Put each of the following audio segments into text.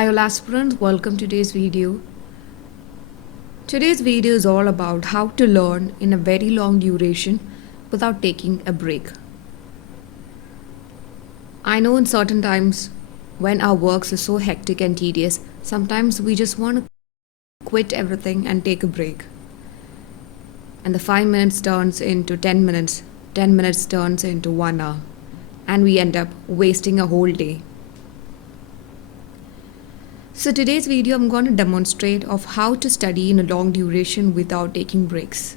Hi all aspirants, welcome to today's video. Today's video is all about how to learn in a very long duration without taking a break. I know in certain times when our works are so hectic and tedious, sometimes we just want to quit everything and take a break. And the 5 minutes turns into 10 minutes, 10 minutes turns into 1 hour, and we end up wasting a whole day. So today's video I'm going to demonstrate of how to study in a long duration without taking breaks.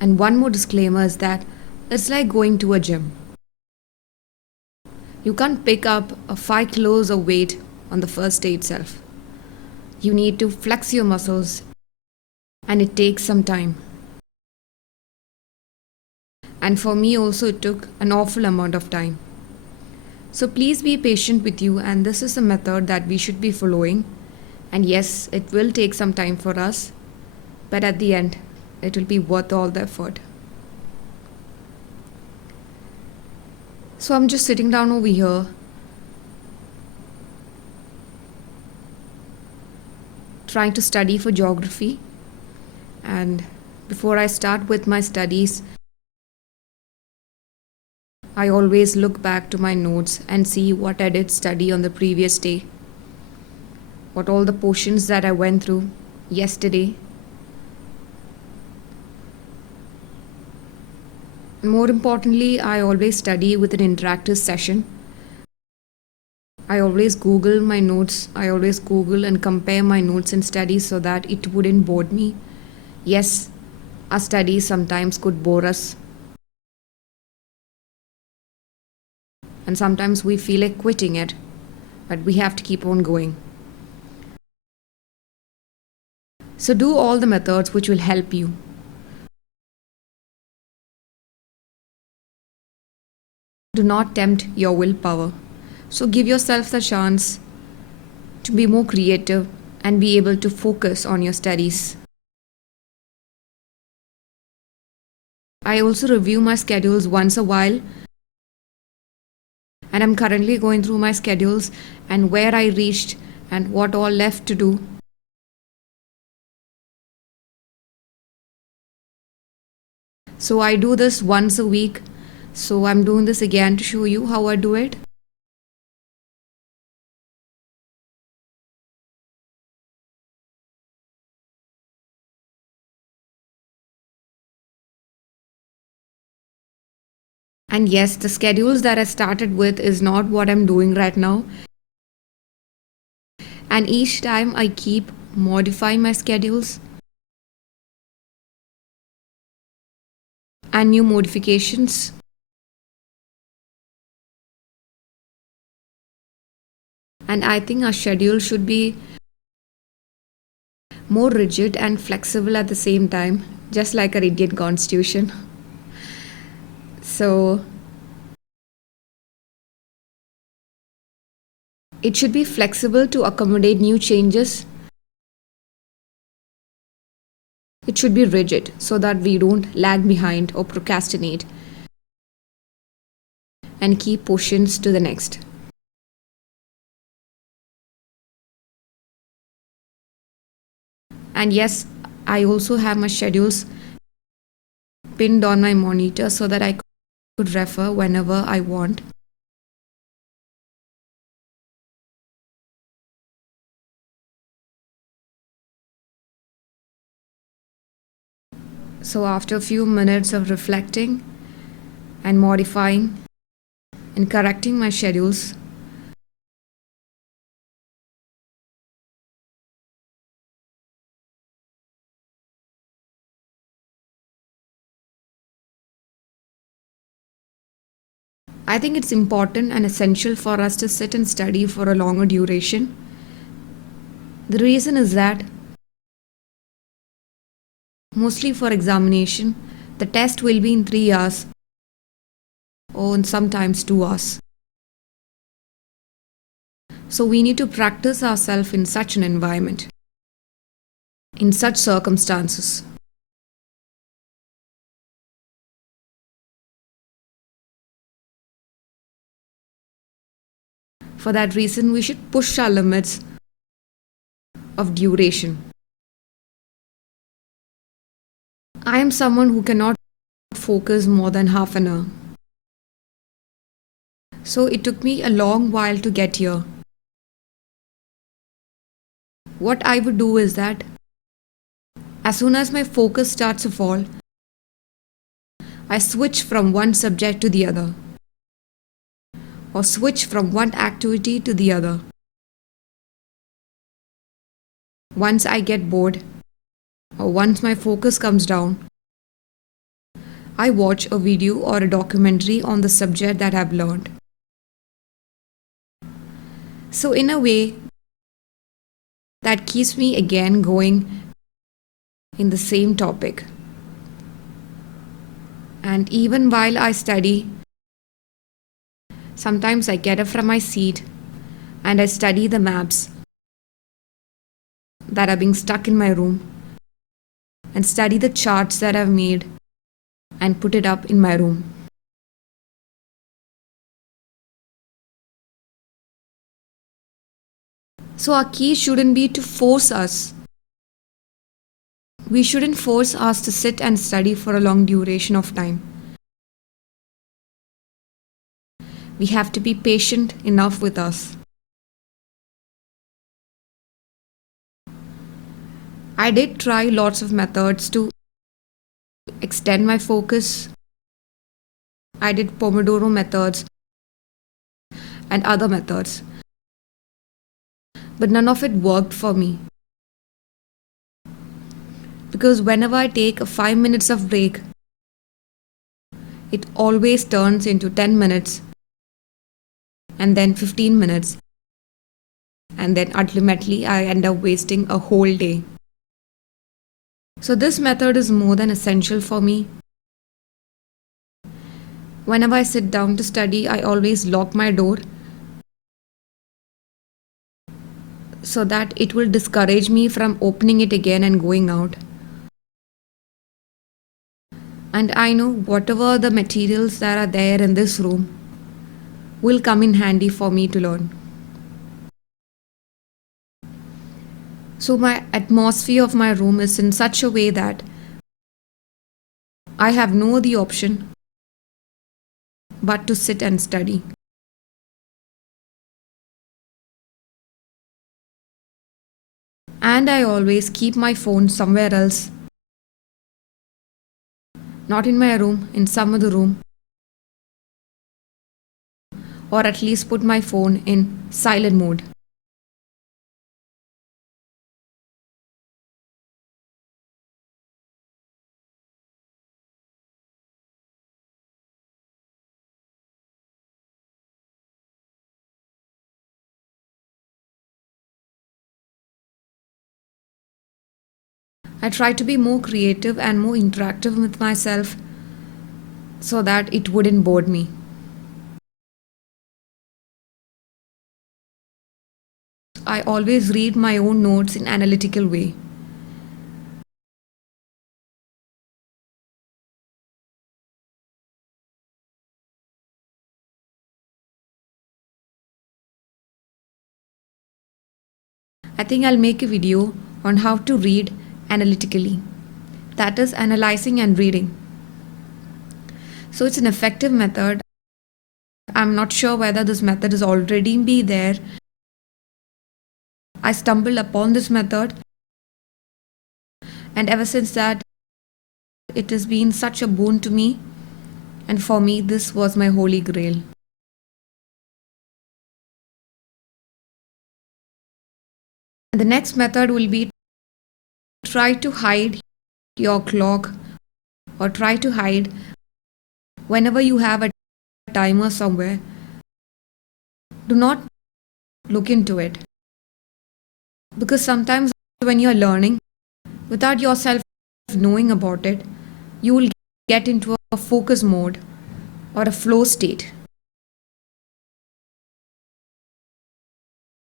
And one more disclaimer is that it's like going to a gym. You can't pick up a 5 kilos of weight on the first day itself. You need to flex your muscles and it takes some time. And for me also it took an awful amount of time. So please be patient with you, and this is a method that we should be following. And yes, it will take some time for us, but at the end it will be worth all the effort. So I'm just sitting down over here trying to study for geography, and before I start with my studies I always look back to my notes and see what I did study on the previous day, what all the portions that I went through yesterday. And more importantly, I always study with an interactive session. I always Google my notes, I always Google and compare my notes and studies so that it wouldn't bore me. Yes, our studies sometimes could bore us. And sometimes we feel like quitting it, but we have to keep on going. So do all the methods which will help you. Do not tempt your willpower. So give yourself the chance to be more creative and be able to focus on your studies. I also review my schedules once a while, and I'm currently going through my schedules and where I reached and what all left to do. So I do this once a week. So I'm doing this again to show you how I do it. And yes, the schedules that I started with is not what I'm doing right now. And each time I keep modifying my schedules and new modifications. And I think our schedule should be more rigid and flexible at the same time, just like our Indian constitution. So it should be flexible to accommodate new changes. It should be rigid so that we don't lag behind or procrastinate and keep portions to the next. And yes, I also have my schedules pinned on my monitor so that I could refer whenever I want. So after a few minutes of reflecting and modifying and correcting my schedules, I think it's important and essential for us to sit and study for a longer duration. The reason is that mostly for examination, the test will be in 3 hours or sometimes 2 hours. So we need to practice ourselves in such an environment, in such circumstances. For that reason, we should push our limits of duration. I am someone who cannot focus more than half an hour. So it took me a long while to get here. What I would do is that as soon as my focus starts to fall, I switch from one subject to the other, or switch from one activity to the other. Once I get bored, or once my focus comes down, I watch a video or a documentary on the subject that I've learned. So, in a way, that keeps me again going in the same topic. And even while I study, sometimes I get up from my seat and I study the maps that are being stuck in my room and study the charts that I've made and put it up in my room. So, our key shouldn't be to force us. We shouldn't force us to sit and study for a long duration of time. We have to be patient enough with us. I did try lots of methods to extend my focus. I did Pomodoro methods and other methods. But none of it worked for me. Because whenever I take a 5 minutes of break, it always turns into 10 minutes and then 15 minutes. And then ultimately I end up wasting a whole day. So this method is more than essential for me. Whenever I sit down to study, I always lock my door so that it will discourage me from opening it again and going out. And I know whatever the materials that are there in this room will come in handy for me to learn. So my atmosphere of my room is in such a way that I have no other option but to sit and study. And I always keep my phone somewhere else. Not in my room, in some other room. Or at least put my phone in silent mode. I try to be more creative and more interactive with myself so that it wouldn't bore me. I always read my own notes in analytical way. I think I'll make a video on how to read analytically. That is analyzing and reading. So it's an effective method. I'm not sure whether this method is already be there. I stumbled upon this method and ever since that it has been such a boon to me, and for me this was my holy grail. And the next method will be try to hide your clock or try to hide whenever you have a timer somewhere. Do not look into it. Because sometimes when you're learning, without yourself knowing about it, you will get into a focus mode or a flow state.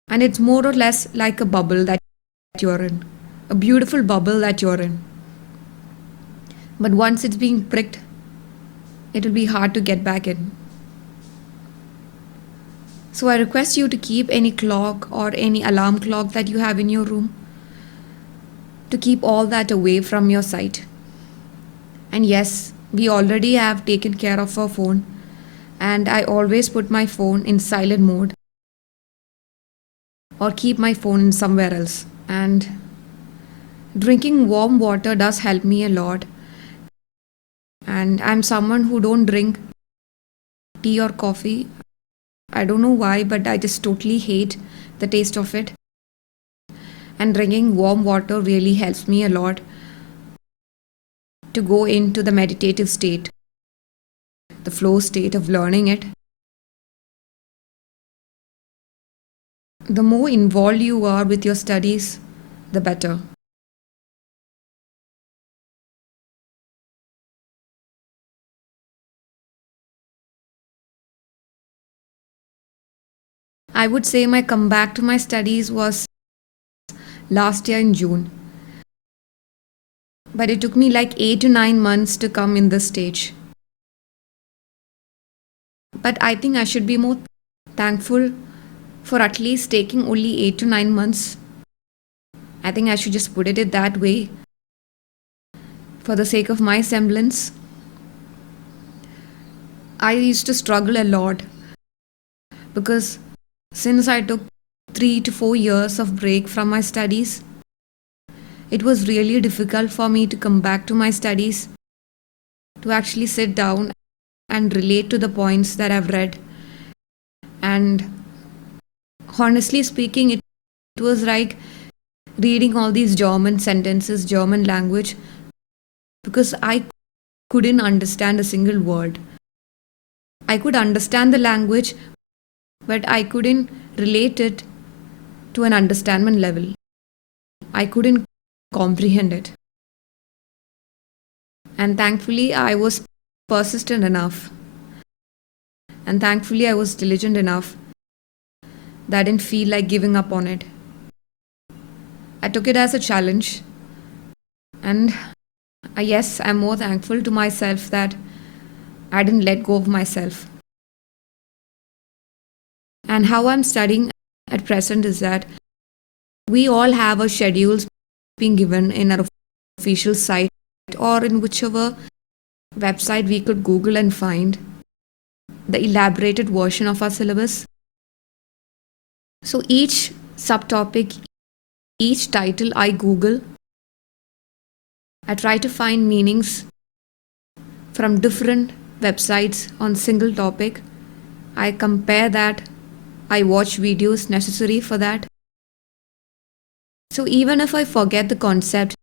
And it's more or less like a bubble that you're in, a beautiful bubble that you're in. But once it's being pricked, it will be hard to get back in. So I request you to keep any clock or any alarm clock that you have in your room, to keep all that away from your sight. And yes, we already have taken care of our phone, and I always put my phone in silent mode or keep my phone in somewhere else. And drinking warm water does help me a lot. And I'm someone who don't drink tea or coffee. I don't know why, but I just totally hate the taste of it. And drinking warm water really helps me a lot to go into the meditative state, the flow state of learning it. The more involved you are with your studies, the better. I would say my comeback to my studies was last year in June. But it took me like 8 to 9 months to come in this stage. But I think I should be more thankful for at least taking only 8 to 9 months. I think I should just put it that way for the sake of my semblance. I used to struggle a lot because since I took 3 to 4 years of break from my studies, it was really difficult for me to come back to my studies, to actually sit down and relate to the points that I've read. And honestly speaking, it was like reading all these German sentences, German language, because I couldn't understand a single word. I could understand the language, but I couldn't relate it to an understanding level. I couldn't comprehend it. And thankfully, I was persistent enough. And thankfully, I was diligent enough that I didn't feel like giving up on it. I took it as a challenge. And yes, I'm more thankful to myself that I didn't let go of myself. And how I'm studying at present is that we all have our schedules being given in our official site or in whichever website we could Google and find the elaborated version of our syllabus. So each subtopic, each title I Google, I try to find meanings from different websites on single topic. I compare that. I watch videos necessary for that. So even if I forget the concept,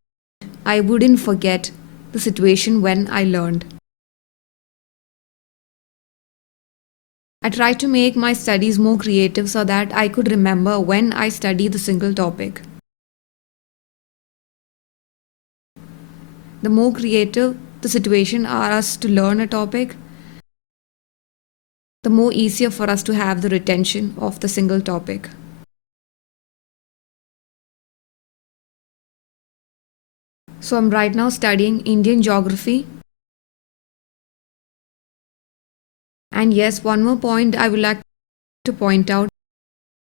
I wouldn't forget the situation when I learned. I try to make my studies more creative so that I could remember when I study the single topic. The more creative the situation are us to learn a topic, the more easier for us to have the retention of the single topic. So I'm right now studying Indian geography. And yes, one more point I would like to point out.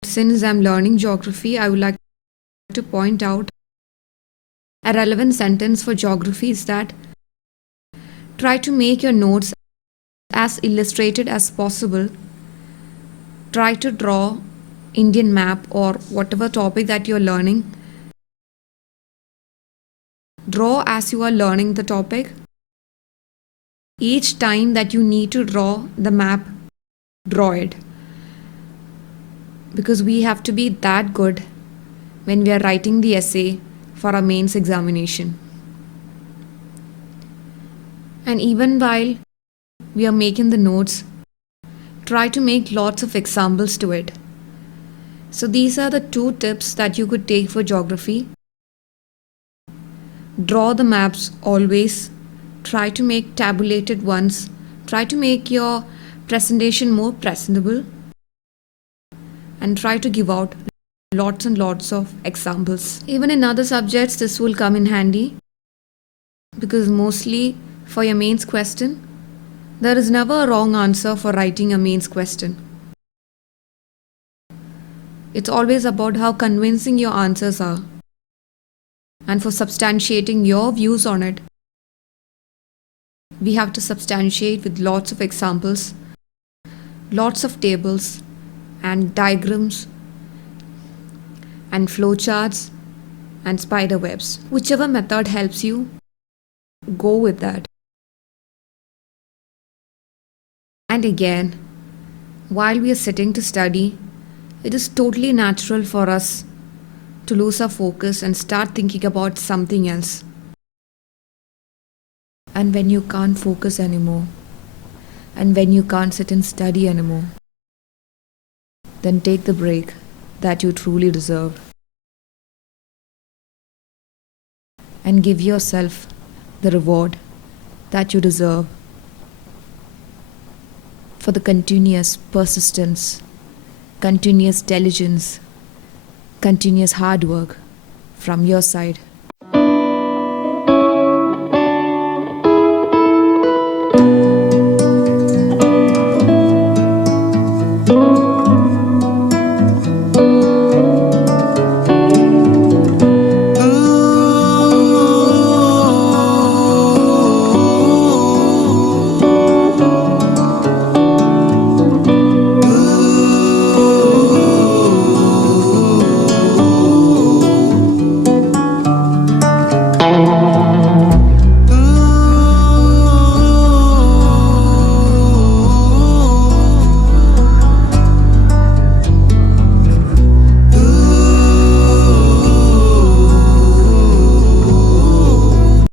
Since I'm learning geography, I would like to point out a relevant sentence for geography is that try to make your notes as illustrated as possible. Try to draw Indian map or whatever topic that you're learning. Draw as you are learning the topic. Each time that you need to draw the map, draw it. Because we have to be that good when we are writing the essay for our mains examination. And even while we are making the notes, try to make lots of examples to it. So these are the 2 tips that you could take for geography. Draw the maps always. Try to make tabulated ones. Try to make your presentation more presentable. And try to give out lots and lots of examples. Even in other subjects, this will come in handy because mostly for your mains question, there is never a wrong answer for writing a mains question. It's always about how convincing your answers are. And for substantiating your views on it, we have to substantiate with lots of examples, lots of tables, and diagrams, and flowcharts, and spider webs. Whichever method helps you, go with that. And again, while we are sitting to study, it is totally natural for us to lose our focus and start thinking about something else. And when you can't focus anymore, and when you can't sit and study anymore, then take the break that you truly deserve. And give yourself the reward that you deserve for the continuous persistence, continuous diligence, continuous hard work from your side.